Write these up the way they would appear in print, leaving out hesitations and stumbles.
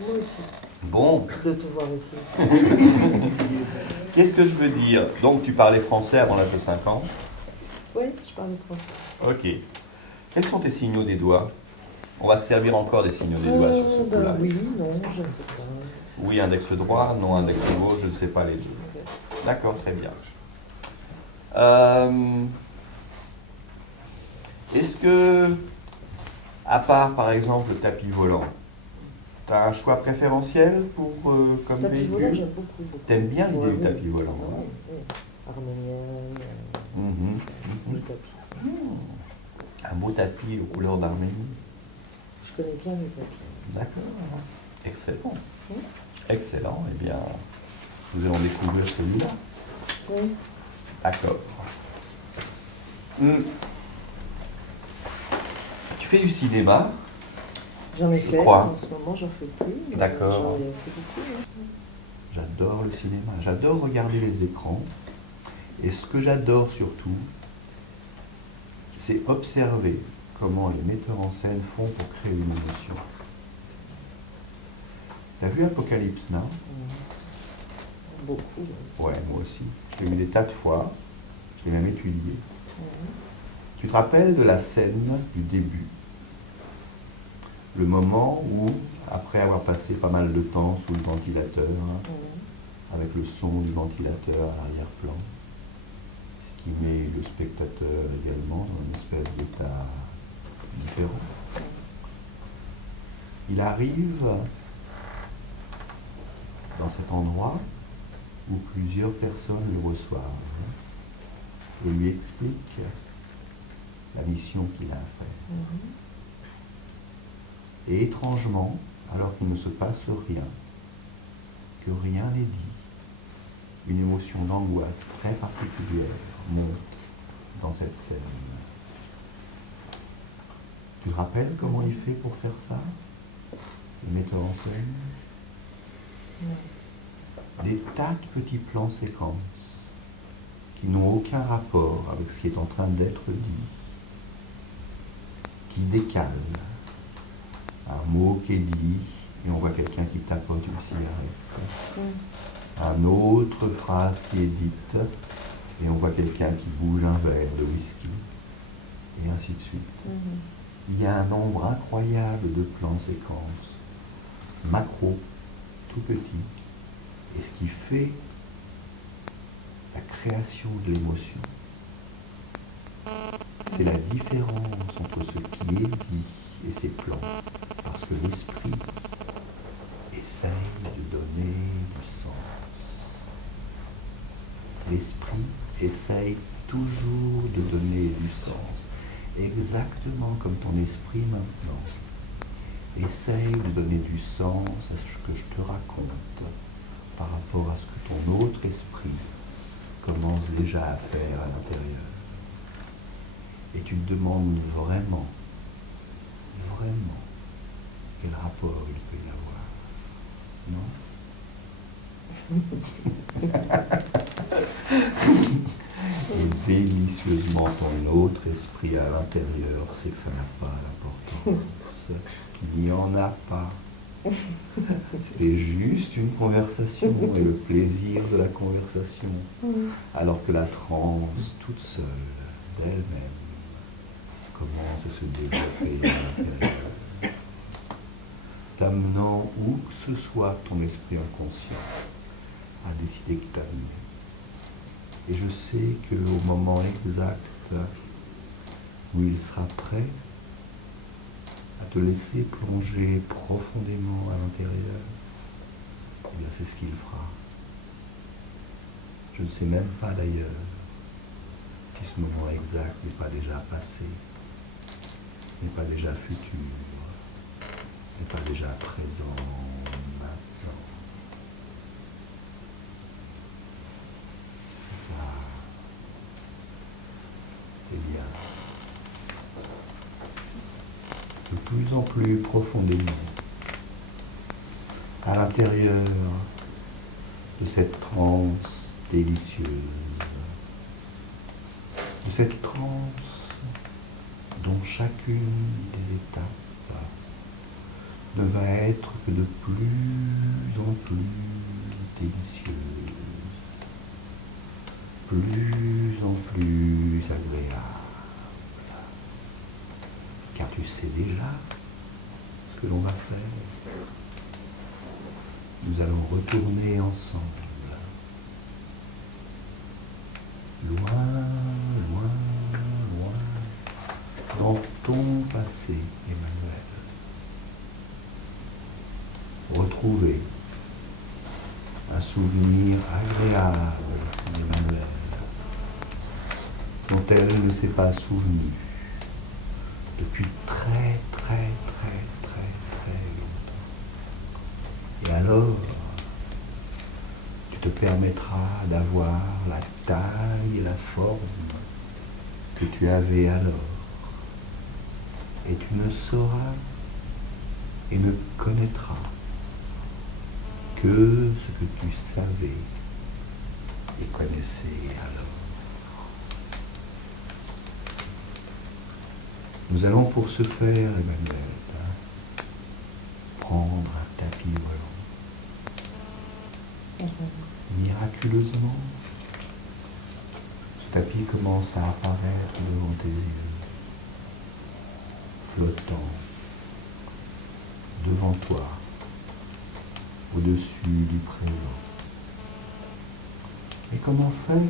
Moi aussi. Bon, De te voir ici. qu'est-ce que je veux dire? Donc, tu parlais français avant l'âge de 5 ans. Oui, je parle français. Ok. Quels sont tes signaux des doigts? On va se servir encore des signaux des doigts sur ce coup-là. Oui, non, je ne sais pas. Oui, index droit, non, index gauche, je ne sais pas les deux. Ok. D'accord, très bien. Euh, Est-ce que, à part par exemple le tapis volant, tu as un choix préférentiel pour comme Tapis volant, véhicule? j'aime beaucoup. T'aimes bien l'idée Ouais, du oui. tapis volant, Ah, hein? oui, oui. Arménienne, Mhm, le mhm. tapis. Un beau tapis aux couleurs d'Arménie. Je connais bien les tapis. D'accord. Excellent. Oui. Excellent. Eh bien, nous allons découvrir celui-là. Oui. D'accord. Hmm. Tu fais du cinéma? J'en ai Je fait, crois. en ce moment j'en fais plus. Mais D'accord. j'en ai fait beaucoup. Hein. J'adore le cinéma. J'adore regarder les écrans. Et ce que j'adore surtout, c'est observer comment les metteurs en scène font pour créer une émotion. T'as vu Apocalypse Now? Beaucoup. Ouais, moi aussi. Je l'ai vu des tas de fois. Je l'ai même étudié. Mhm. Tu te rappelles de la scène du début? Le moment où, après avoir passé pas mal de temps sous le ventilateur, avec le son du ventilateur à l'arrière-plan, ce qui met le spectateur également dans une espèce d'état différent. Il arrive dans cet endroit où plusieurs personnes le reçoivent et lui expliquent la mission qu'il a à faire. Mhm. Et étrangement, alors qu'il ne se passe rien, que rien n'est dit, une émotion d'angoisse très particulière monte dans cette scène. Tu te rappelles comment il fait pour faire ça, le metteur en scène? Des tas de petits plans séquences qui n'ont aucun rapport avec ce qui est en train d'être dit, qui décalent. Un mot qui est dit et on voit quelqu'un qui tapote une cigarette. Une autre phrase qui est dite et on voit quelqu'un qui bouge un verre de whisky, et ainsi de suite. Il y a un nombre incroyable de plans séquences, macro, tout petits, et ce qui fait la création de l'émotion, c'est la différence entre ce qui est dit et ces plans, parce que l'esprit essaye de donner du sens. L'esprit essaye toujours de donner du sens, exactement comme ton esprit maintenant essaye de donner du sens à ce que je te raconte par rapport à ce que ton autre esprit commence déjà à faire à l'intérieur. Et tu te demandes vraiment, quel rapport il peut y avoir, non? Et délicieusement, ton autre esprit à l'intérieur sait que ça n'a pas d'importance, qu'il n'y en a pas. C'est juste une conversation et le plaisir de la conversation, alors que la transe toute seule, d'elle-même, commence à se développer à l'intérieur, t'amenant où que ce soit ton esprit inconscient à décider que t'amener. Et je sais qu'au moment exact où il sera prêt à te laisser plonger profondément à l'intérieur, eh bien c'est ce qu'il fera. Je ne sais même pas d'ailleurs si ce moment exact n'est pas déjà passé, n'est pas déjà futur, n'est pas déjà présent maintenant. Ça, c'est bien. De plus en plus profondément, à l'intérieur de cette transe délicieuse, de cette transe dont chacune des étapes ne va être que de plus en plus délicieuse, plus en plus agréable, car tu sais déjà ce que l'on va faire. Nous allons retourner ensemble, loin, loin, loin, dans ton passé, Emmanuel. Retrouver un souvenir agréable d'Emmanuel, dont elle ne s'est pas souvenue depuis très, très, très, très, très longtemps. Et alors, tu te permettras d'avoir la taille et la forme que tu avais alors. Et tu ne sauras et ne connaîtras que ce que tu savais et connaissais alors. Nous allons pour ce faire, Emmanuel, prendre un tapis volant. Miraculeusement, ce tapis commence à apparaître devant tes yeux, flottant devant toi, au-dessus du présent. Et comment faire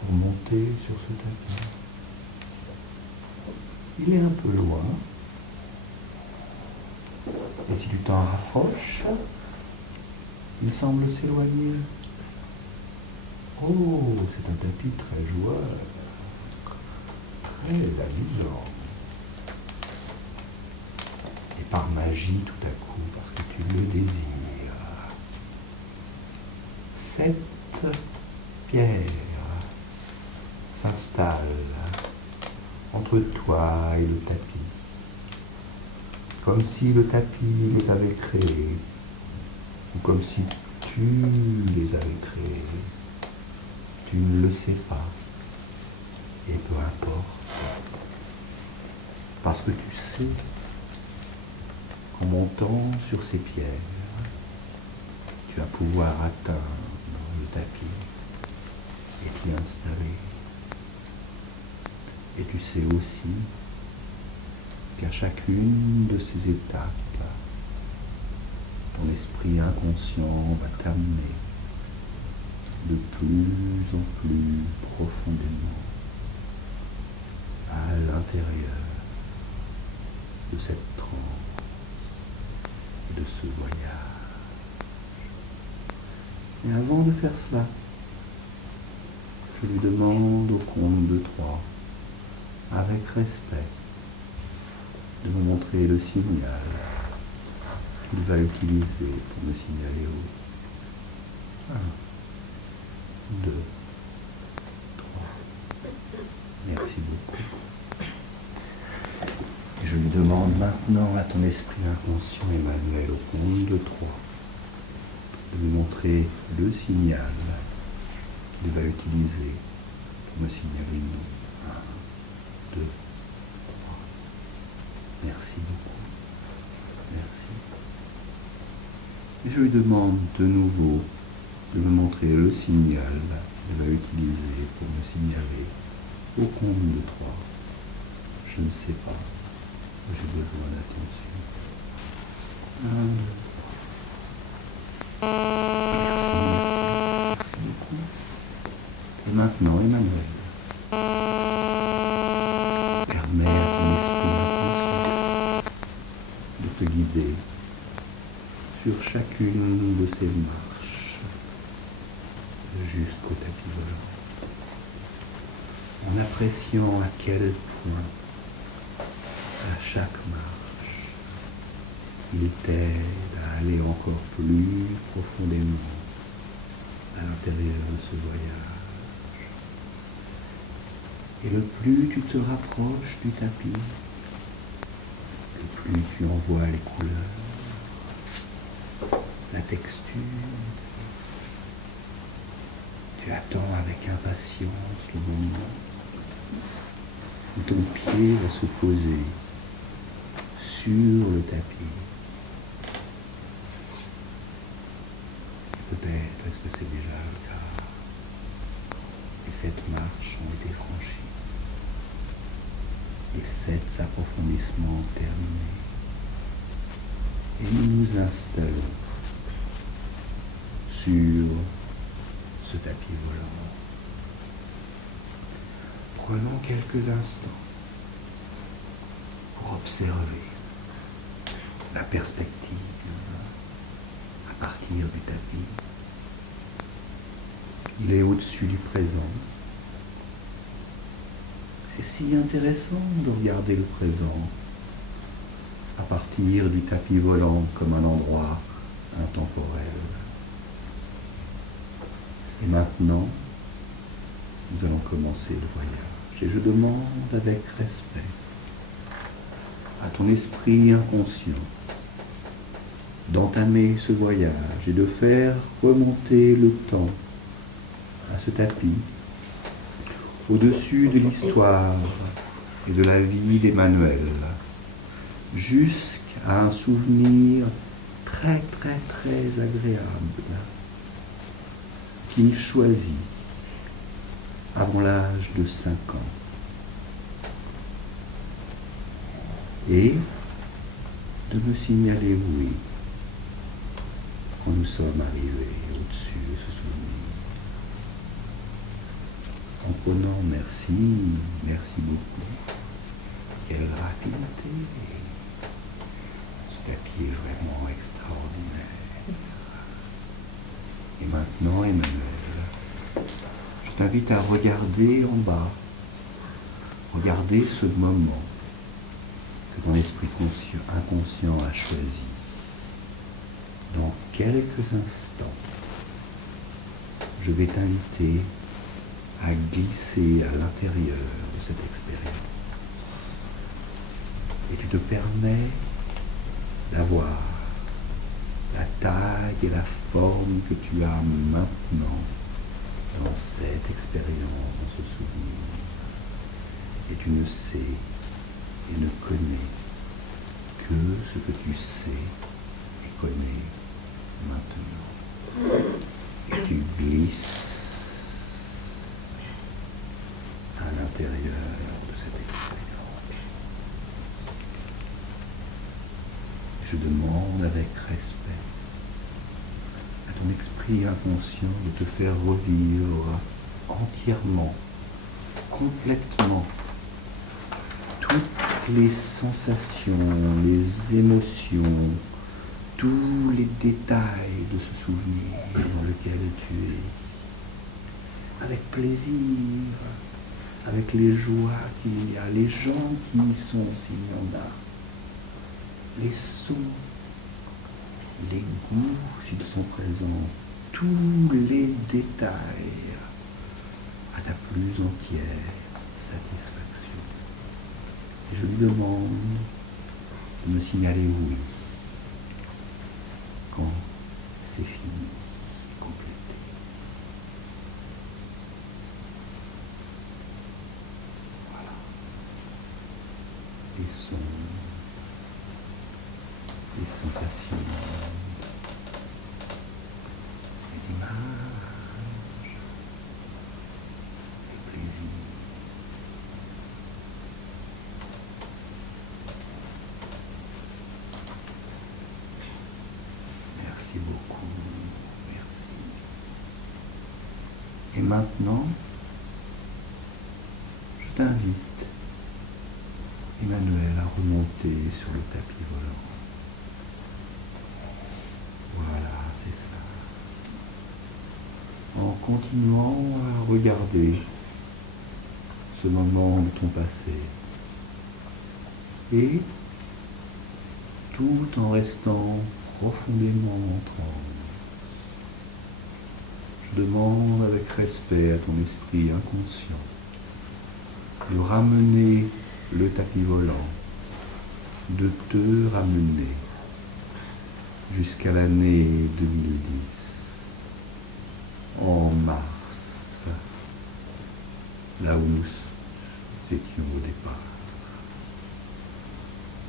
pour monter sur ce tapis? Il est un peu loin, et si tu t'en rapproches, il semble s'éloigner. Oh, c'est un tapis très joueur, très amusant. Et par magie, tout à coup, parce que tu le désires, 7 pierres s'installent entre toi et le tapis, comme si le tapis les avait créés, ou comme si tu les avais créés. Tu ne le sais pas, et peu importe, parce que tu sais qu'en montant sur ces pierres, tu vas pouvoir atteindre le tapis et t'y installer. Et tu sais aussi qu'à chacune de ces étapes, ton esprit inconscient va t'amener de plus en plus profondément à l'intérieur de cette transe et de ce voyage. Et avant de faire cela, je lui demande au compte de 3, avec respect, de me montrer le signal qu'il va utiliser pour me signaler où. 1, 2, 3. Merci beaucoup. Et je lui demande maintenant à ton esprit inconscient, Emmanuel, au compte de 3, de me montrer le signal qu'il va utiliser pour me signaler nous. 1, 2, 3. Merci beaucoup. Merci. Et je lui demande de nouveau de me montrer le signal qu'elle va utiliser pour me signaler au compte de 3. Je ne sais pas. J'ai besoin d'attention. 1, 2, 3. Merci beaucoup. Et maintenant, Emmanuel, permets à ton esprit inconscient de te guider sur chacune de ces marches jusqu'au tapis volant, en appréciant à quel point, à chaque marche, il t'aide à aller encore plus profondément à l'intérieur de ce voyage. Et le plus tu te rapproches du tapis, le plus tu en vois les couleurs, la texture. Tu attends avec impatience le moment où ton pied va se poser sur le tapis. Peut-être est-ce que c'est déjà le cas. Et 7 marches ont été franchies. Et 7 approfondissements terminés. Et nous nous installons sur ce tapis volant. Prenons quelques instants pour observer la perspective à partir du tapis. Il est au-dessus du présent. C'est si intéressant de regarder le présent à partir du tapis volant comme un endroit intemporel. Et maintenant, nous allons commencer le voyage. Et je demande avec respect à ton esprit inconscient d'entamer ce voyage et de faire remonter le temps à ce tapis, au-dessus de l'histoire et de la vie d'Emmanuel, jusqu'à un souvenir très très très agréable qu'il choisit avant l'âge de 5 ans. Et de me signaler oui quand nous sommes arrivés au-dessus de ce souvenir. En prenant merci beaucoup. Quelle rapidité! Ce tapis est vraiment extraordinaire. Et maintenant, Emmanuel, je t'invite à regarder en bas, regarder ce moment que ton esprit inconscient a choisi. Dans quelques instants, je vais t'inviter à glisser à l'intérieur de cette expérience. Et tu te permets d'avoir la taille et la forme que tu as maintenant dans cette expérience, dans ce souvenir. Et tu ne sais et ne connais que ce que tu sais et connais maintenant. Et tu glisses à l'intérieur de cette expérience. Je demande avec respect à ton esprit inconscient de te faire revivre entièrement, complètement, toutes les sensations, les émotions, tous les détails de ce souvenir dans lequel tu es, avec plaisir, avec les joies qu'il y a, les gens qui y sont s'il y en a, les sons, les goûts s'ils sont présents, tous les détails à ta plus entière satisfaction. Et je lui demande de me signaler oui quand c'est fini, complété. Voilà. Les sons, les sensations, les images, les plaisirs. Merci beaucoup, merci. Et maintenant, je t'invite, Emmanuel, à remonter sur le tapis volant. Voilà, c'est ça. En continuant à regarder ce moment de ton passé. Et tout en restant profondément en transe, je demande avec respect à ton esprit inconscient de ramener le tapis volant, de te ramener jusqu'à l'année 2010, en mars, là où nous étions au départ.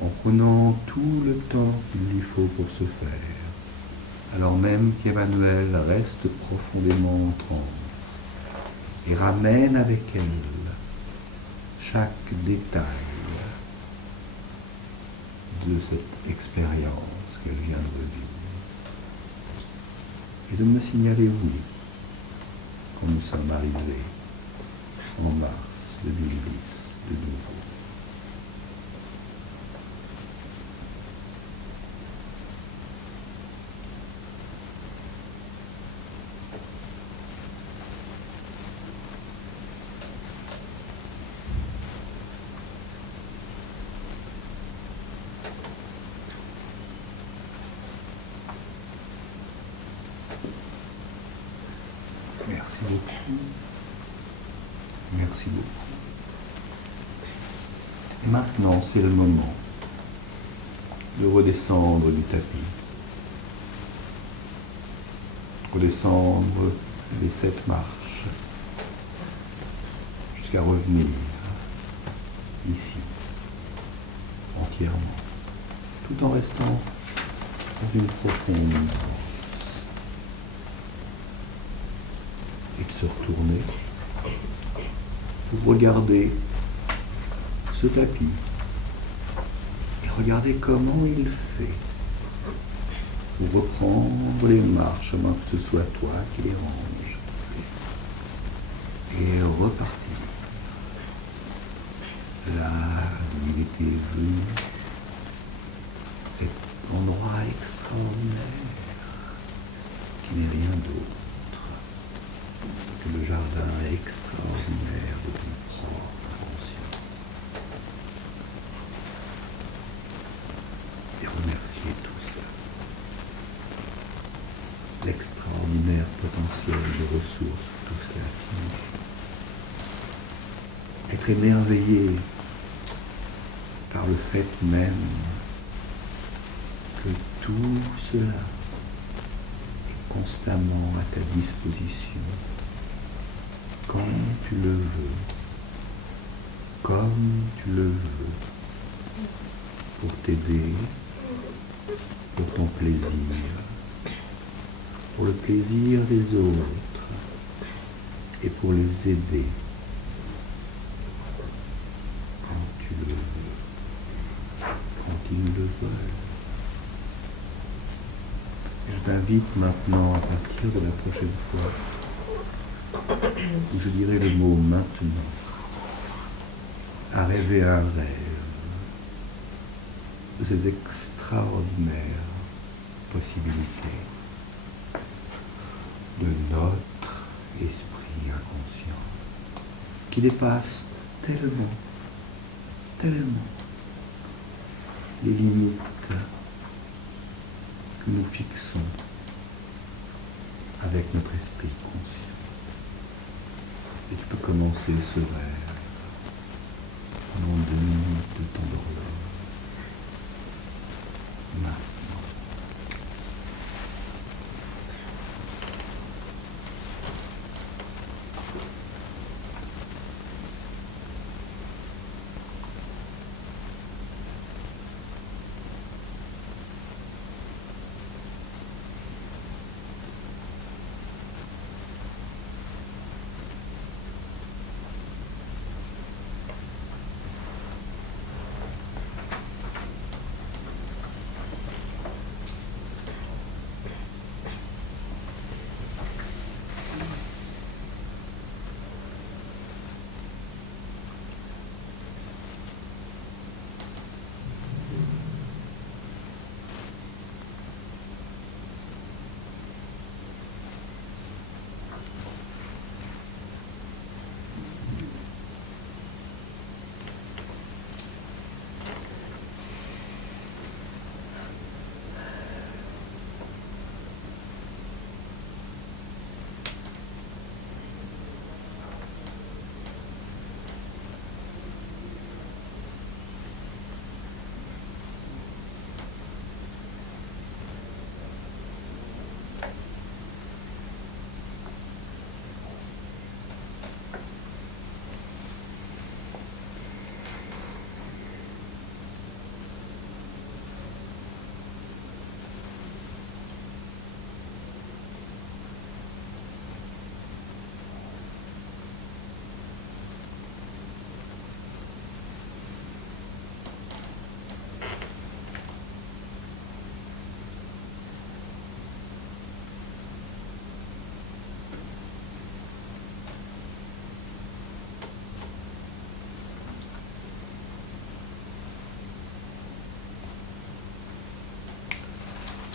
en prenant tout le temps qu'il lui faut pour se faire, alors même qu'Emmanuel reste profondément en transe et ramène avec elle chaque détail de cette expérience qu'elle vient de revivre, et de me signaler oui, quand nous sommes arrivés en mars 2010 de nouveau. Merci beaucoup. Merci beaucoup. Et maintenant, c'est le moment de redescendre du tapis. Redescendre les 7 marches jusqu'à revenir ici, entièrement, tout en restant dans une profonde transe. Et de se retourner pour regarder ce tapis et regarder comment il fait pour reprendre les marches, à moins que ce soit toi qui les ranges, et repartir là où il était venu, cet endroit extraordinaire qui n'est rien d'autre que le jardin extraordinaire de ton propre conscience. Et remercier tout cela. L'extraordinaire potentiel de ressources que tout cela signifie. Être émerveillé par le fait même que tout cela est constamment à ta disposition, quand tu le veux, comme tu le veux, pour t'aider, pour ton plaisir, pour le plaisir des autres et pour les aider quand tu le veux, quand ils le veulent. Je t'invite maintenant, à partir de la prochaine fois, où je dirai le mot maintenant, à rêver un rêve de ces extraordinaires possibilités de notre esprit inconscient, qui dépasse tellement, tellement les limites que nous fixons avec notre esprit conscient. Et tu peux commencer ce rêve pendant 2 minutes de temps d'horloge. Maintenant.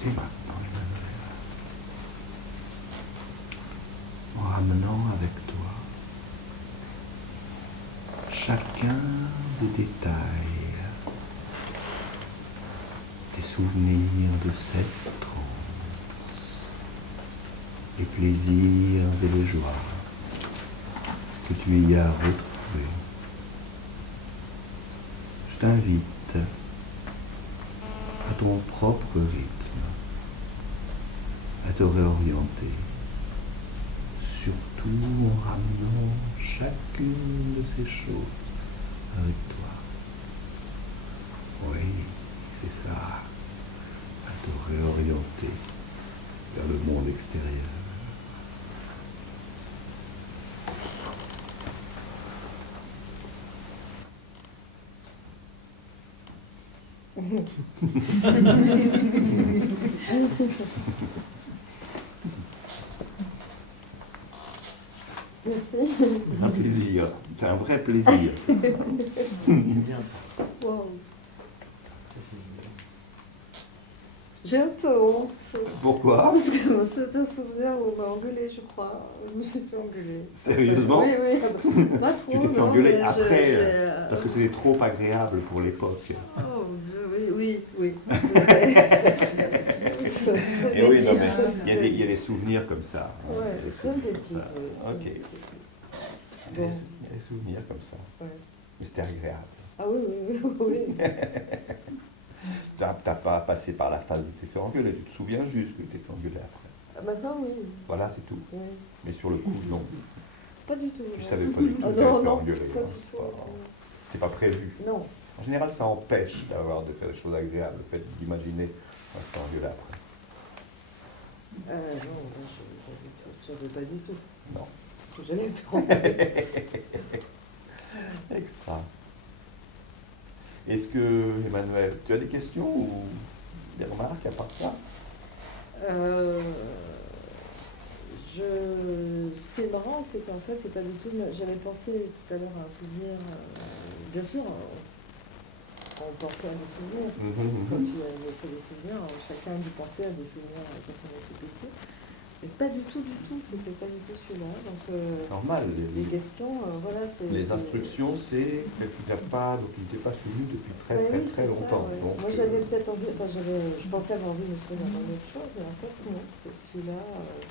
Et maintenant, Emmanuel, en ramenant avec toi chacun des détails, des souvenirs de cette transe, les plaisirs et les joies que tu y as retrouvés. Je t'invite à ton propre rythme à te réorienter, surtout en ramenant chacune de ces choses avec toi. Oui, c'est ça, à te réorienter vers le monde extérieur. Un plaisir, c'est un vrai plaisir. C'est bien ça. Wow. J'ai un peu honte. Pourquoi? Parce que c'est un souvenir où on m'a engueulé, je crois. Je me suis fait engueuler. Sérieusement? Oui, oui. Pas trop. Tu t'es fait non, engueuler mais après, parce que c'était trop agréable pour l'époque. Oh, oui, oui. Et oui, non, mais il y a des souvenirs comme ça. Hein, Ouais, c'est une bêtise. Ok. Oui. Il y a des souvenirs comme ça. Ouais. Mais c'était agréable. Ah oui, oui, oui. oui. T'as pas passé par la phase où tu t'es fait engueuler, tu te souviens juste que tu t'es fait engueuler après. Maintenant, oui. Voilà, c'est tout. Oui. Mais sur le coup, non. Pas du tout. Tu non. savais pas du tout Ah que tu allais te non, faire non, engueuler. pas hein. du tout. C'est pas prévu. Non. En général, ça empêche de faire des choses agréables, le fait d'imaginer qu'on va se faire engueuler après. Non, je savais pas du tout. Non. Je l'ai fait. Extra. Est-ce que, Emmanuel, tu as des questions ou des remarques à part ça? Ce qui est marrant, c'est qu'en fait, c'est pas du tout. J'avais pensé tout à l'heure à un souvenir. Bien sûr, on pensait à des souvenirs. Quand tu avais fait des souvenirs, chacun a dû penser à des souvenirs quand on était petit. Mais pas du tout, c'était pas du tout celui-là. Donc, Normal. les questions, voilà. Les instructions, c'est que tu n'es pas souvenu depuis très Oui, très c'est longtemps. ça, ouais. Donc, moi, j'avais peut-être envie, je pensais avoir envie de me souvenir d'une autre chose, et en fait, non, c'est celui-là.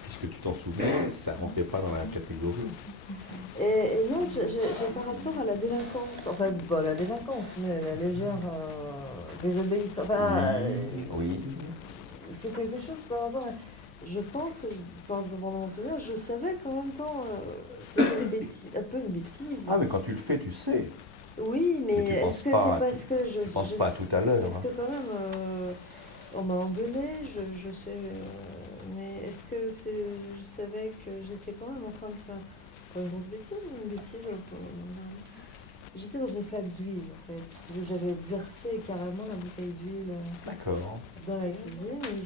puisque tu t'en souviens, ça ne rentrait pas dans la catégorie. Et non, j'ai par rapport à la délinquance, enfin, pas la délinquance, mais la légère désobéissance. Enfin, Oui. c'est quelque chose par rapport à. Je pense, pendant mon souvenir, je savais qu'en même temps, c'était un peu une bêtise. Ah, mais quand tu le fais, tu sais. Oui, mais tu penses est-ce que pas- c'est parce que je. Tu ne penses pas à tout à l'heure. Parce que quand même, on m'a engueulé, je sais, mais est-ce que je savais que j'étais quand même en train de faire une grosse bêtise ou une bêtise J'étais dans une flaque d'huile, en fait. J'avais versé carrément la bouteille d'huile D'accord. dans la cuisine et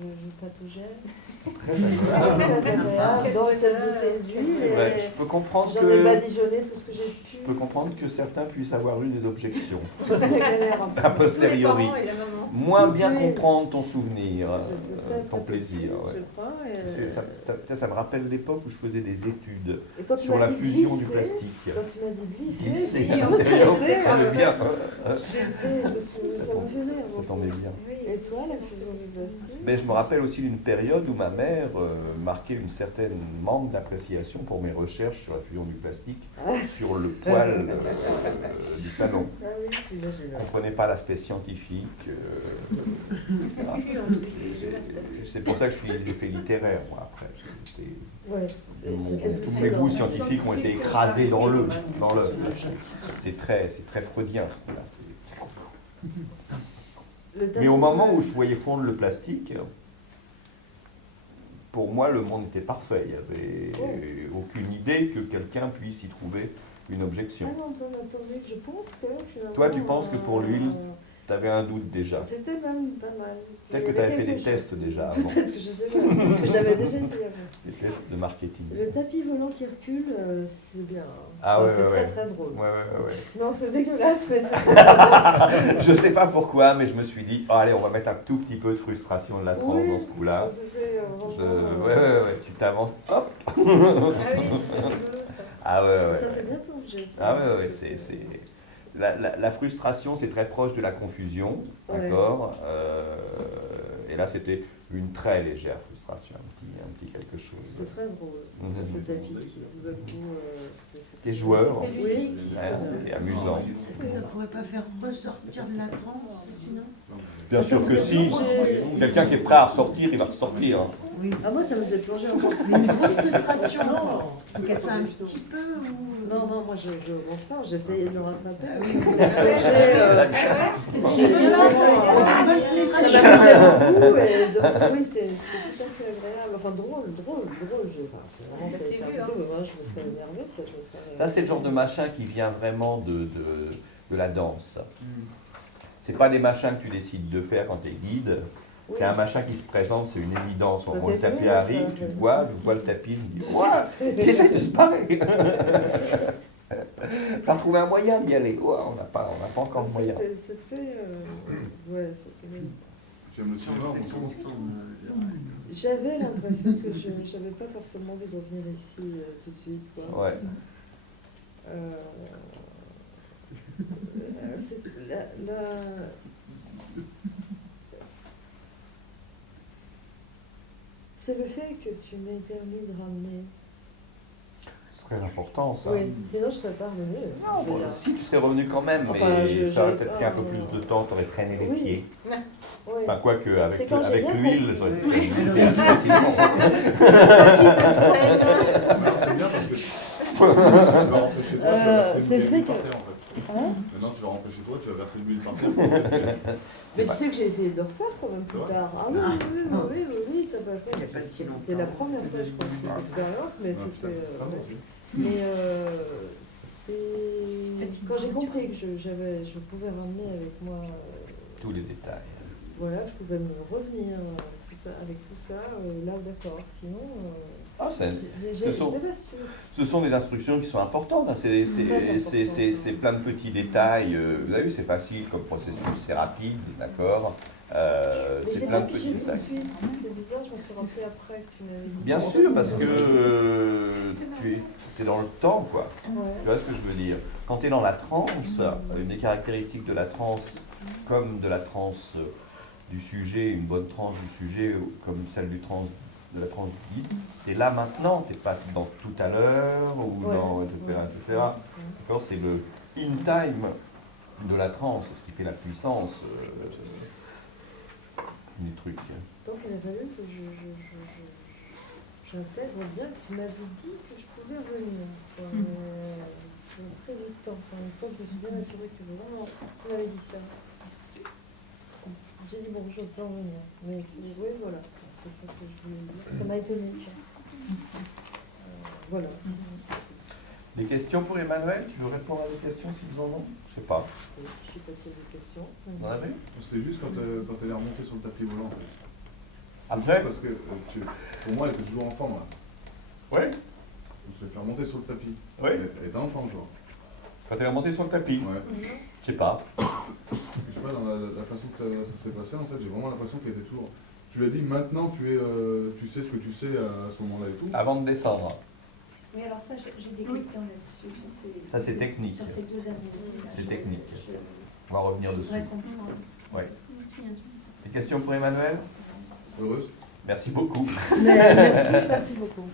je pataugeais. Très agréable. Très agréable dans cette bouteille d'huile. Ouais, et je peux comprendre J'en ai que... badigeonné tout ce que j'ai pu. Je peux comprendre que certains puissent avoir eu des objections. C'était la galère. A posteriori. Et la maman. Moins bien Oui. comprendre ton souvenir, J'étais très, ton très plaisir. petite, Ouais. je crois, et- Ça me rappelle l'époque où je faisais des études Et quand tu sur m'as la dit fusion du glisser, plastique. Quand tu m'as dit glisser, Glisser si, à on l'intérieur, faisait, ça tombait bien. ça me faisait. Ça tombait bien. Et toi, la fusion du plastique? Mais je me rappelle aussi d'une période où ma mère marquait une certaine manque d'appréciation pour mes recherches sur la fusion du plastique sur le poêle du salon. Ah oui, j'imagine. Je ne comprenais pas l'aspect scientifique. C'est Ah. plus en plus, c'est dégueulasse. C'est pour ça que j'ai fait littéraire, moi, après. C'était- Ouais. C'était tous difficile, mes goûts hein. scientifiques ont été écrasés dans l'œuf. C'est très freudien, ce là. Mais au moment où je voyais fondre le plastique, pour moi, le monde était parfait. Il n'y avait aucune idée que quelqu'un puisse y trouver une Ah objection. non, attendez, je pense que finalement. Toi, tu penses que pour l'huile, Tu avais un doute déjà. C'était même pas mal. Peut-être que tu avais fait des tests déjà avant. Peut-être que je sais pas, que j'avais déjà essayé avant. Des tests de marketing. Le tapis volant qui recule, c'est bien. Ah ouais, c'est ouais, très ouais. très drôle. Ouais. Non, c'est dégueulasse, mais c'est... Je sais pas pourquoi, mais je me suis dit, oh, allez, on va mettre un tout petit peu de frustration de la transe Oui, dans ce coup-là. c'était vraiment... Ouais, tu t'avances, hop. Ah oui, c'était rigolo ça. Ah ouais. Ça fait bien plonger. Ah ouais, c'est... La frustration, c'est très proche de la confusion, Ouais. d'accord. Et là, c'était une très légère frustration, un petit quelque chose. C'est très drôle, ce tapis qui tout d'un coup... T'es joueur, C'était Oui. ludique. et amusant. Est-ce que ça pourrait pas faire ressortir de la transe sinon? Bien sûr que si, quelqu'un qui est prêt à ressortir, il va ressortir. Oui. Ah moi ça me faisait plonger encore plus. Mais une grosse frustration, qu'elle soit un petit peu ou... Non, moi je mange pas, j'essayais de le rattraper. Ah oui, Ça vous m'a avez- plongé, ça m'amusait beaucoup et donc oui c'était tout à fait agréable, enfin drôle, c'est vraiment Ça ça a s'est été vu, amusant, mais moi je me serais énervée peut-être, je me serais... Ça, c'est le genre de machin qui vient vraiment de la danse. C'est pas des machins que tu décides de faire quand tu es guide. Oui. C'est un machin qui se présente, c'est une évidence. Ça Quand le t'est tapis venu, ça, arrive, tu ouais. le vois, je vois le tapis, je me dis, ouah, j'essaie de se parer. Faut trouver un moyen d'y aller. Ouah, on n'a pas encore de moyen. C'était... ouais, c'était... J'aime le cinéma, moi. J'avais l'impression que je n'avais pas forcément envie de revenir ici tout de suite, quoi. Ouais. C'est le fait que tu m'aies permis de ramener. C'est très important, ça. Oui, sinon je serais pas revenue. Non, Je veux dire. si tu serais revenu quand même, Enfin, mais ça aurait peut-être pris un peu pas, plus de temps, tu aurais traîné les Oui. pieds. Oui. Enfin, quoique, C'est avec, quand j'ai avec bien l'huile, compris. j'aurais pu Oui. traîner les pieds assez facilement. Non, c'est bien parce que tu vas rentrer chez toi, tu vas verser c'est l'huile fait par que- terre en fait. Hein? Maintenant tu vas rentrer chez toi, tu vas verser l'huile par terre. Mais tu sais que j'ai essayé de le refaire quand même plus C'est vrai tard. Ah oui, ça peut Il y a pas si longtemps. C'était la première fois, je crois, que cette expérience, mais Ouais, c'était... ça va aussi. Mais c'est... Quand j'ai compris que je pouvais ramener avec moi... Tous les détails. Voilà, je pouvais me revenir avec tout ça, là d'accord. Sinon, Ah, j'étais pas sûre. ce sont des instructions qui sont importantes. Hein. C'est plein de petits détails. Vous avez vu, c'est facile comme processus, c'est rapide, d'accord. Mais je C'est l'ai plein pas de pigé petits tout de détails. suite. C'est bizarre, je me suis rentrée après que tu m'avais dit. Bien sûr, parce que tu es dans le temps, quoi. Ouais. Tu vois ce que je veux dire? Quand tu es dans la transe, une des caractéristiques de la transe, comme de la transe du sujet, une bonne transe du sujet, comme celle de la transe du guide, tu es là maintenant, tu n'es pas dans tout à l'heure, ou Ouais. dans etc. D'accord? C'est le in time de la transe, ce qui fait la puissance du truc. Donc il a fallu que j'intègre bien que tu m'avais dit que je pouvais revenir. Enfin, ça m'a pris du temps. Enfin, une fois que je me suis bien assurée que vraiment, tu m'avais dit ça. J'ai dit bon, je peux en revenir. Mais oui, voilà. C'est ça que je voulais dire. Ça m'a étonnée. Ça. Voilà. Des questions pour Emmanuel? Tu veux répondre à des questions s'ils en ont? Je sais pas. Je suis passée des questions. Vous en avez? C'était juste quand elle est remontée sur le tapis volant en fait. C'est Après? juste parce que pour moi elle était toujours enfant là. Ouais. Je l'ai fait remonter sur le tapis. Ouais. Elle était enfant genre. Quand tu es remonté sur le tapis? Ouais. Je sais pas. Je sais pas, dans la façon que ça s'est passé, en fait, j'ai vraiment l'impression qu'elle était toujours... Tu lui as dit, maintenant, tu sais ce que tu sais à ce moment-là et tout. Avant de descendre. Oui, alors ça, j'ai des questions là-dessus. Sur ces, Ça, c'est technique. Sur ces deux années. C'est technique. On va revenir dessus. voudrais comprendre. Ouais. Des questions pour Emmanuel? Heureuse. Merci beaucoup. Merci beaucoup.